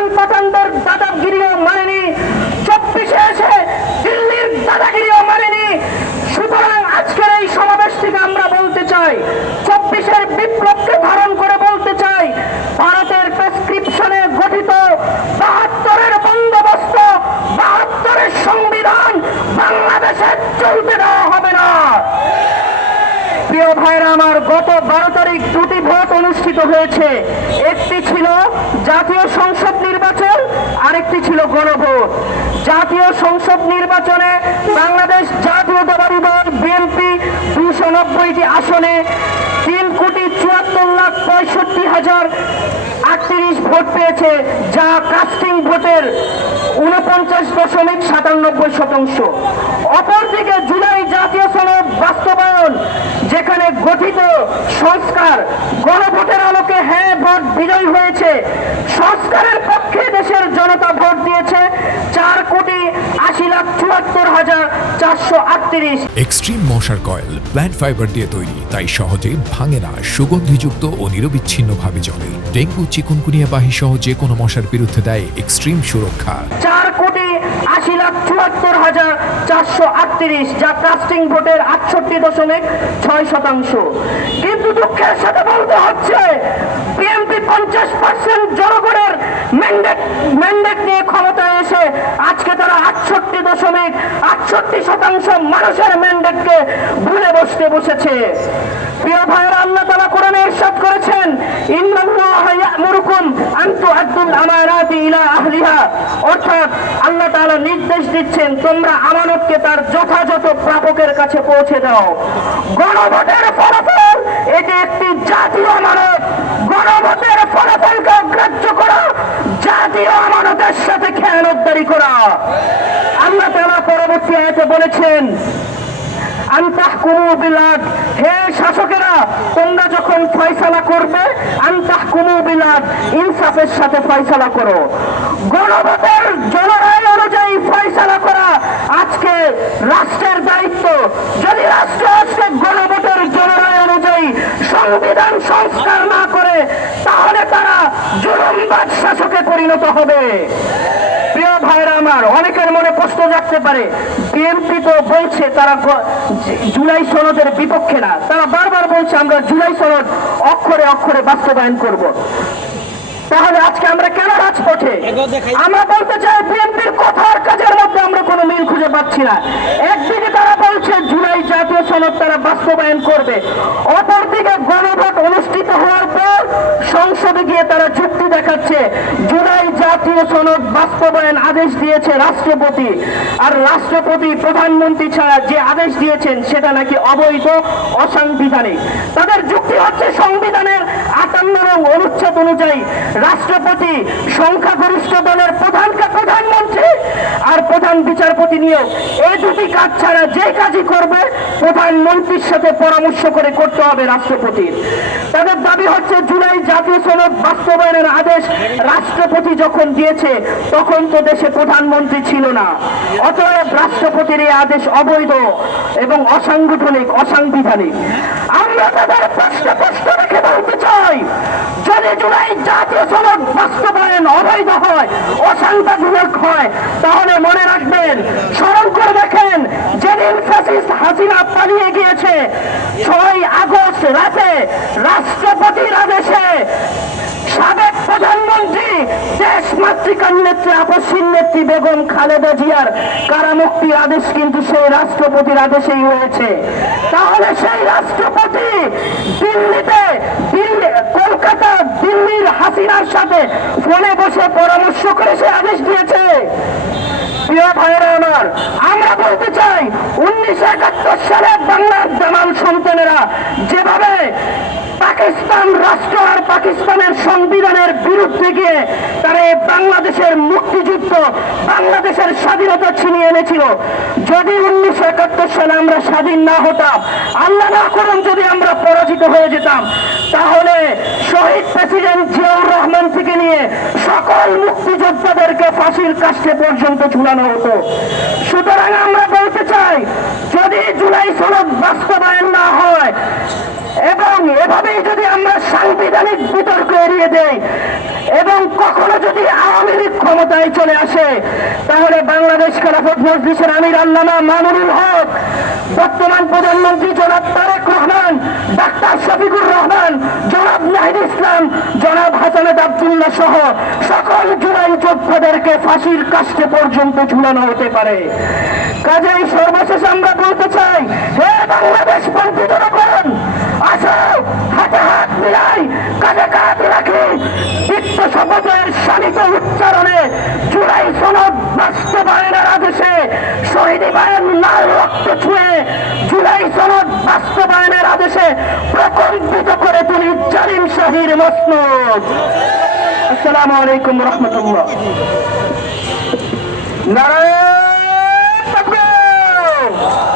পাঠান পাঠানদের দাদাগিরিও মানেনি, 24-এ এসে দিল্লির দাদাগিরিও মানেনি। সুতরাং আজকের এই সমাবেশ থেকে আমরা বলতে চাই, 24-এর বিপ্লবকে ধারণ করে বলতে চাই, ভারতের প্রেসক্রিপশনে গঠিত 72-এর বন্দোবস্ত, 72-এর সংবিধান বাংলাদেশে চলতে দেওয়া হবে না। প্রিয় ভাইরা আমার, গত 12 তারিখ দুটি ভোট অনুষ্ঠিত হয়েছে। একটি ছিল জাতীয় সংসদ নির্বাচন, আরেকটি ছিল গণভোট। জাতীয় সংসদ নির্বাচনে বাংলাদেশ জাতীয়তাবাদী দল বিএনপি 290টি আসনে 3,74,65,038 ভোট পেয়েছে, যা কাস্টিং ভোটের 49.97%। অপরদিকে জুলাই জাতীয় সনদ বাস্তবায়ন, যেখানে গঠিত সংস্কার গণভোটের আলোকে হ্যাঁ ভোট বিজয়ী হয়েছে। সংস্কারের পক্ষে দেশের জনতা ভোট দিয়েছে 4,80,74,438। এক্সট্রিম মশার কয়েল প্ল্যান্ট ফাইবার দিয়ে তৈরি, তাই সহজে ভাঙে না, সুগন্ধিযুক্ত ও নিরবিচ্ছিন্নভাবে জ্বলে। ডেঙ্গু, চিকুনগুনিয়া বাহি সহ যে কোনো মশার বিরুদ্ধে দেয় এক্সট্রিম সুরক্ষা। 4,80,74,438, যা কাস্টিং ভোটের 68.6%। কিন্তু দুঃখের সাথে বলতে হচ্ছে, বিএনপি 50% জনগণের ম্যান্ডেট নিয়ে ক্ষমতায় এসে আজকে তারা 68.68% মানুষের ম্যান্ডেটকে ভুলে বসেছে। প্রিয় ভাইয়েরা, আল্লাহ তাআলা কোরআনে ইরশাদ করেছেন, ইন্নাল্লাহা ইয়া'মুরুকুম আন তু'আদ্দুল আমানাতি ইলা আহলিহা, অর্থাৎ আল্লাহ তাআলা নির্দেশ দিচ্ছেন তোমরা আমানতকে তার যথাযথ প্রাপকের কাছে পৌঁছে দাও। গণভোটের ফলাফল এটি একটি জাতীয় আমানত। গণভোটের ফলাফলকে অগ্রাহ্য করা জাতীয় আমানতের সাথে খেয়ানতদারি করা। আল্লাহ তাআলা পরবর্তী আয়াতে বলেছেন, আনতাহকুমু বিল আদল, হে শাসকেরা তোমরা যখন ফয়সালা করবে, আনতাহকুমু বিল আদল, ইনসাফের সাথে ফয়সালা করো। গণভোটের জনরায় অনুযায়ী ফয়সালা করা আজকে রাষ্ট্রের দায়িত্ব। যদি রাষ্ট্র আজকে গণভোটের জনরায় অনুযায়ী সংবিধান সংস্কার না করে, তাহলে তারা জুলুমবাজ শাসকে পরিণত হবে। প্রিয় ভাইরা আমার, অনেকের মনে প্রশ্ন জাগতে পারে, বিএনপি তো বলছে তারা জুলাই সনদের বিপক্ষে না, তারা বারবার বলছে আমরা জুলাই সনদ অক্ষরে অক্ষরে বাস্তবায়ন করব। তাহলে আজকে আমরা কেন রাজপথে? আমরা বলতে চাই, বিএনপির কথার কাজের মধ্যে আমরা কোনো মিল খুঁজে পাচ্ছি না। একদিকে তারা বলছে জুলাই জাতীয় সনদ তারা বাস্তবায়ন করবে, অপরদিকে গণভোট অনুষ্ঠিত হওয়ার পর সংসদে গিয়ে তারা যুক্তি দেখাচ্ছে জুলাই জাতীয় সনদ বাস্তবায়ন আদেশ দিয়েছে রাষ্ট্রপতি, আর রাষ্ট্রপতি প্রধানমন্ত্রী ছাড়া যে আদেশ দিয়েছেন সেটা নাকি অবৈধ, অসাংবিধানিক। তাদের যুক্তি হচ্ছে সংবিধানের 58 নং অনুচ্ছেদ অনুযায়ী রাষ্ট্রপতি সংখ্যাগরিষ্ঠ দলের প্রধানমন্ত্রী আর প্রধান বিচারপতি নিয়োগ, এই দুটি কাজ ছাড়া যে কাজই করবে প্রধানমন্ত্রীর সাথে পরামর্শ করে করতে হবে রাষ্ট্রপতির। তাদের দাবি হচ্ছে জুলাই জাতীয় সনদ বাস্তবায়নের আদেশ রাষ্ট্রপতি যখন দিয়েছে তখন তো দেশে প্রধানমন্ত্রী ছিল না, অতএব রাষ্ট্রপতির এই আদেশ অবৈধ এবং অসাংগঠনিক, অসাংবিধানিক। আমরা তাদের প্রশ্ন রেখে বলতে চাই, যদি জুলাই জাতীয় সনদ বাস্তবায়ন অবৈধ হয়, অসাংবিধানিক হয়, তাহলে মনে রাখবেন, স্মরণ করে দেখেন, যেদিন ফ্যাসিস্ট হাসিনা পালিয়ে গিয়েছে 6 আগস্ট রাতে রাষ্ট্রপতির আদেশে সাবেক প্রধানমন্ত্রী দেশ মাতৃকার নেত্রী আপসীন নেত্রী বেগম খালেদা জিয়ার কারামুক্তির আদেশ কিন্তু সেই রাষ্ট্রপতির আদেশেই হয়েছে। তাহলে সেই রাষ্ট্রপতি কলকাতা, দিল্লির হাসিনার সাথে ফোনে বসে পরামর্শ করে সে আদেশ দিয়েছে। প্রিয় ভাইয়েরা আমার, আমরা বলতে চাই 1971 সালে বাংলার জামাল সন্তানেরা যেভাবে পাকিস্তান রাষ্ট্র আর পাকিস্তানের সংবিধানের বিরুদ্ধে গিয়ে তারা বাংলাদেশের মুক্তিযুদ্ধ, বাংলাদেশের স্বাধীনতা ছিনিয়ে এনেছিল, যদি 1971 সালে আমরা স্বাধীন না হতাম, আল্লাহ না করুন যদি আমরা পরাজিত হয়ে যেতাম, তাহলে শহীদ প্রেসিডেন্ট জিয়াউর রহমান থেকে নিয়ে সকল মুক্তিযোদ্ধাদেরকে ফাঁসির কাষ্ঠে পর্যন্ত ঝুলানো হতো। সুতরাং আমরা বলতে চাই, যদি জুলাই সনদ বাস্তবায়ন না হয় এবং এভাবেই যদি আমরা সাংবিধানিক বিতর্ক এড়িয়ে দেই, এবং কখনো যদি আওয়ামী লীগ ক্ষমতায় চলে আসে তাহলে বাংলাদেশ খেলাফত মজলিসের আমির আল্লামা মামুনুল হক, বর্তমান প্রধানমন্ত্রী জনাব তারেক রহমান, ডাক্তার শফিকুর রহমান, জনাব নাহিদ ইসলাম, জনাব হাসানাত আব্দুল্লাহ সহ সকল জুলাই যোদ্ধাদেরকে ফাঁসির কাষ্ঠে পর্যন্ত ঝুলানো হতে পারে। কাজেই সর্বশেষ আমরা বলতে চাই, হে বাংলাদেশ পন্থী জনগণ, আসো হাতে হাত মিলাই, কাঁধে কাঁধ রাখি, বৃত্ত শপথের শানিত উচ্চারণে জুলাই সনদ বাস্তবায়নের আদেশে শহীদ ভাইয়ের লাল রক্ত ছুঁয়ে জুলাই সনদ বাস্তবায়নের আদেশে প্রকম্পিত করে তুলি জালিম শাহীর মসনদ। আসসালামু আলাইকুম রহমতুল্লাহ। নারায়ণ তাকবীর।